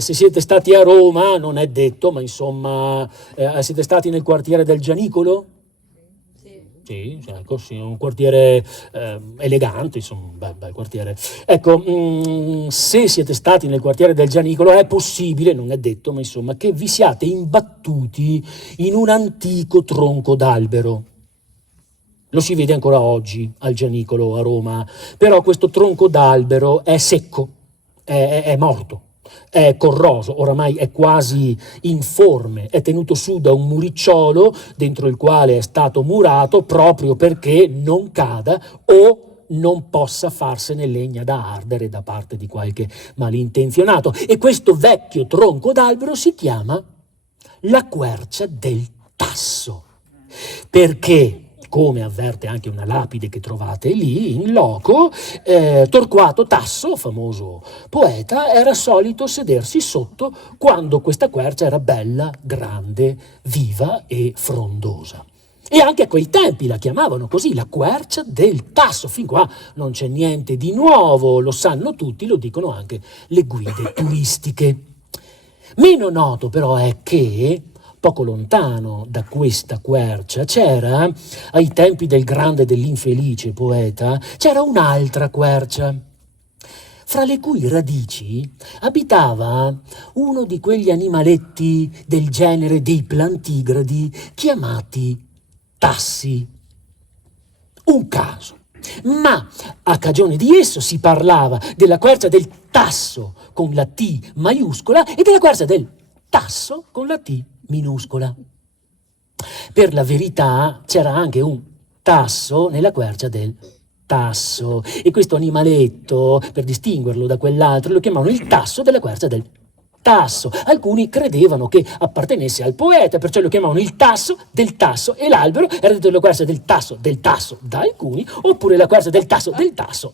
se siete stati a Roma, non è detto, ma insomma, siete stati nel quartiere del Gianicolo? Sì, ecco, sì, un quartiere elegante, insomma, bel quartiere. Ecco, se siete stati nel quartiere del Gianicolo è possibile, non è detto, ma insomma, che vi siate imbattuti in un antico tronco d'albero. Lo si vede ancora oggi al Gianicolo a Roma, però questo tronco d'albero è secco, è morto, è corroso, oramai è quasi informe, è tenuto su da un muricciolo dentro il quale è stato murato proprio perché non cada o non possa farsene legna da ardere da parte di qualche malintenzionato. E questo vecchio tronco d'albero si chiama la quercia del Tasso, perché, come avverte anche una lapide che trovate lì in loco, Torquato Tasso, famoso poeta, era solito sedersi sotto quando questa quercia era bella, grande, viva e frondosa. E anche a quei tempi la chiamavano così, la quercia del Tasso. Fin qua non c'è niente di nuovo, lo sanno tutti, lo dicono anche le guide turistiche. Meno noto però è che poco lontano da questa quercia c'era, ai tempi del grande e dell'infelice poeta, c'era un'altra quercia, fra le cui radici abitava uno di quegli animaletti del genere dei plantigradi chiamati tassi. Un caso. Ma a cagione di esso si parlava della quercia del Tasso con la T maiuscola e della quercia del Tasso con la T minuscola. Per la verità c'era anche un tasso nella quercia del Tasso e questo animaletto, per distinguerlo da quell'altro, lo chiamavano il Tasso della quercia del Tasso. Alcuni credevano che appartenesse al poeta, perciò lo chiamavano il Tasso del Tasso, e l'albero era detto la quercia del Tasso da alcuni, oppure la quercia del Tasso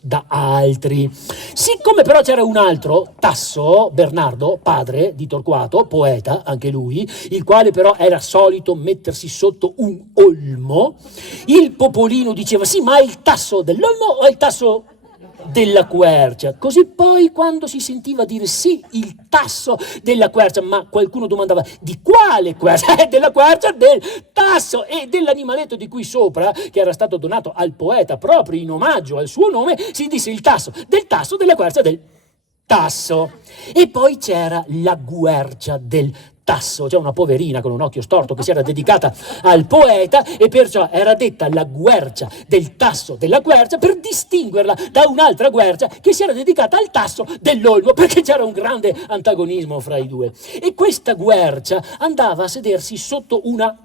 da altri. Siccome però c'era un altro Tasso, Bernardo, padre di Torquato, poeta anche lui, il quale però era solito mettersi sotto un olmo, il popolino diceva: sì, ma è il Tasso dell'olmo o è il Tasso della quercia? Così poi, quando si sentiva dire sì, il Tasso della quercia, ma qualcuno domandava: di quale quercia? Della quercia del Tasso e dell'animaletto di qui sopra, che era stato donato al poeta proprio in omaggio al suo nome, si disse il Tasso della quercia del Tasso. E poi c'era la guercia del Tasso, cioè una poverina con un occhio storto che si era dedicata al poeta e perciò era detta la guercia del Tasso della quercia per distinguerla da un'altra guercia che si era dedicata al Tasso dell'olmo, perché c'era un grande antagonismo fra i due. E questa guercia andava a sedersi sotto una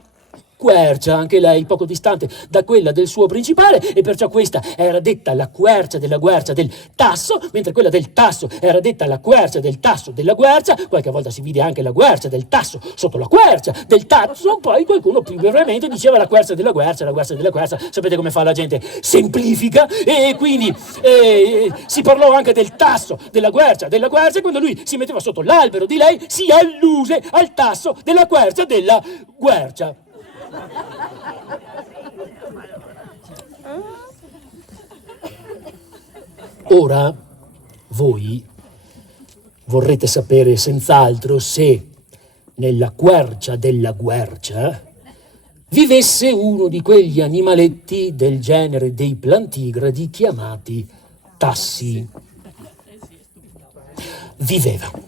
quercia, anche lei poco distante da quella del suo principale, e perciò questa era detta la quercia del Tasso, mentre quella del Tasso era detta la quercia del Tasso della quercia. Qualche volta si vide anche la quercia del Tasso sotto la quercia del Tasso, poi qualcuno più brevemente diceva la quercia della quercia, la quercia della quercia. Sapete come fa la gente? Semplifica, e quindi si parlò anche del Tasso della quercia, e quando lui si metteva sotto l'albero di lei si alluse al Tasso della quercia della quercia. Ora voi vorrete sapere senz'altro se nella quercia della quercia vivesse uno di quegli animaletti del genere dei plantigradi chiamati tassi. Viveva.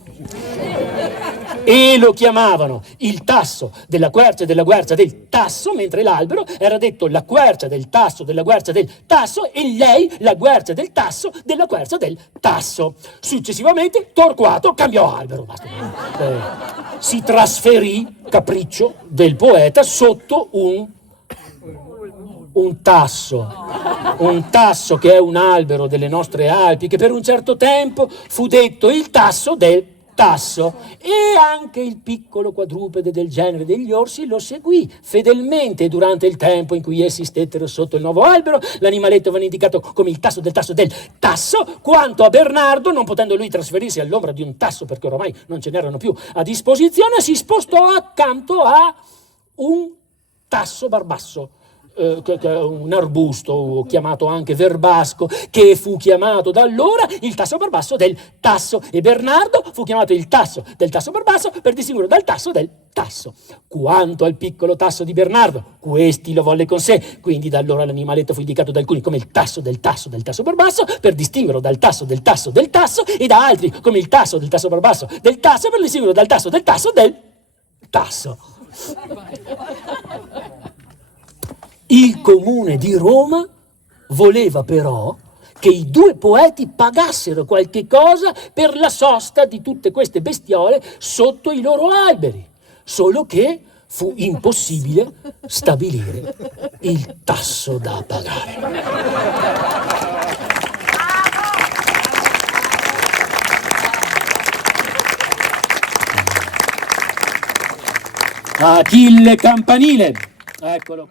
E lo chiamavano il Tasso della quercia del Tasso, mentre l'albero era detto la quercia del Tasso del Tasso e lei la quercia del Tasso della quercia del Tasso. Successivamente Torquato cambiò albero. Si trasferì, capriccio del poeta, sotto un tasso che è un albero delle nostre Alpi, che per un certo tempo fu detto il Tasso del Tasso, e anche il piccolo quadrupede del genere degli orsi lo seguì fedelmente durante il tempo in cui essi stettero sotto il nuovo albero. L'animaletto venne indicato come il Tasso del Tasso. Quanto a Bernardo, non potendo lui trasferirsi all'ombra di un tasso perché oramai non ce n'erano più a disposizione, si spostò accanto a un tasso barbasso, che è un arbusto chiamato anche verbasco, che fu chiamato da allora il tasso barbasso del tasso, e Bernardo fu chiamato il tasso del tasso barbasso per distinguerlo dal tasso del tasso. Quanto al piccolo tasso di Bernardo, questi lo volle con sé, quindi da allora l'animaletto fu indicato da alcuni come il tasso del tasso barbasso per distinguerlo dal tasso del tasso del tasso, e da altri come il tasso del tasso barbasso del tasso per distinguerlo dal tasso del tasso del tasso. Il comune di Roma voleva però che i due poeti pagassero qualche cosa per la sosta di tutte queste bestiole sotto i loro alberi, solo che fu impossibile stabilire il tasso da pagare. Achille Campanile, eccolo qua.